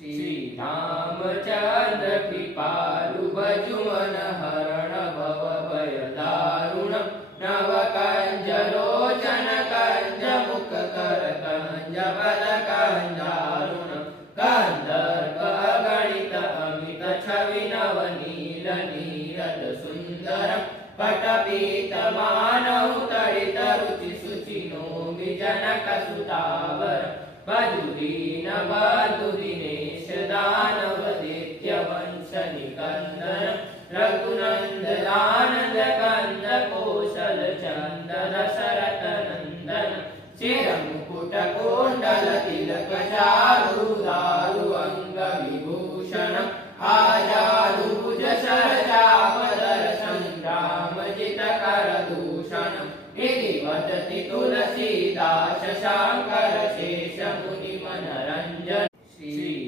श्री रामचंद्र कृपालु भजु मन हरण भव भय दारुण नव कंज लोचन कंज मुख कर कंज बल कंजारुण कंदर्प गणित अमित छवि नव नील नीरद सुंदर पटपीत मानव तड़ित रुचि सुचि नोमि जनक सुतावर बधु दीन बधु दीन